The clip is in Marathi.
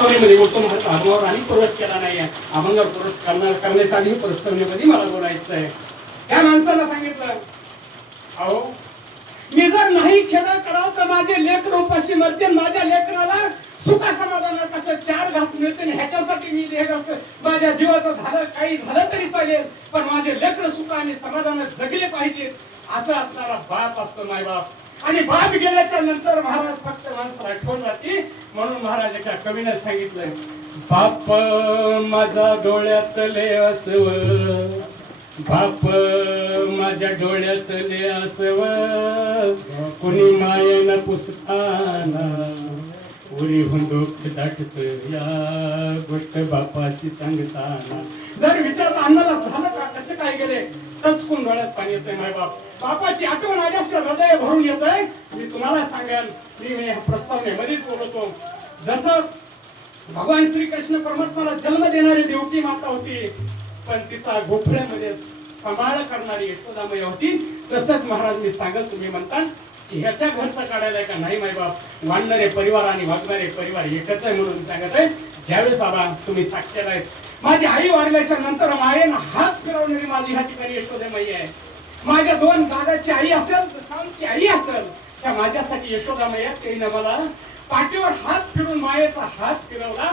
मध्ये बोलतो महाराज अभंगावर आणि प्रवेश केला नाही आहे. अभंगावर प्रवेश करण्याच्या आधी प्रस्तावनेमध्ये मला बोलायचं आहे. त्या माणसाला सांगितलं, अहो मी जर नाही खेळ करावं तर माझे लेकर उपाशी मरते, माझ्या लेकराला सुखा समाधानाला कसं 4 घास मिळते, ह्याच्यासाठी मी माझ्या जीवाचं झालं काही झालं तरी चालेल, पण माझे लेकर सुख आणि समाधानात जगले पाहिजे असं असणारा बाप असतो मायबाप. आणि बाप गेल्याच्या नंतर महाराज फक्त माणसाला आठवण जाते. म्हणून महाराज एका कवीने सांगितलंय, बाप माझा डोळ्यातले असव, बाप माझ्या डोळ्यातले असव, कुणी मायेला पुसताना उरी हुंदूक दाटत या गोष्ट बापाची सांगताना. जर विचार अन्नाला झालं का कसे काय गेले, टचकून डोळ्यात पाणी येतंय मायबाप. बापाची आठवण आल्याशिवाय हृदय भरून येतंय. मी तुम्हाला सांगेल, मी ह्या प्रस्तावनेमध्येच बोलतो, जसं भगवान श्रीकृष्ण परमात्माला जन्म देणारी देवकी माता होती, पण तिचा गोफऱ्यामध्ये सांभाळ करणारी यशोदामाई होती, तसंच महाराज मी सांगेल, तुम्ही म्हणता की ह्याच्या घरचं काढायला का नाही मायबाप, वाढणारे परिवार आणि वागणारे परिवार एकच आहे म्हणून सांगत आहे. ज्यावेळेस बाबा तुम्ही साक्षर आहेत, माझी आई वारल्याच्या नंतर मायेनं हात फिरवणारी माझी ह्या ठिकाणी यशोदामाई आहे. माझ्या 2 दादाची आई असेल, सांची आई असेल, त्या माझ्यासाठी यशोदामाई आहे. तिने मला पाठीवर हात फिरून मायेचा हात फिरवला.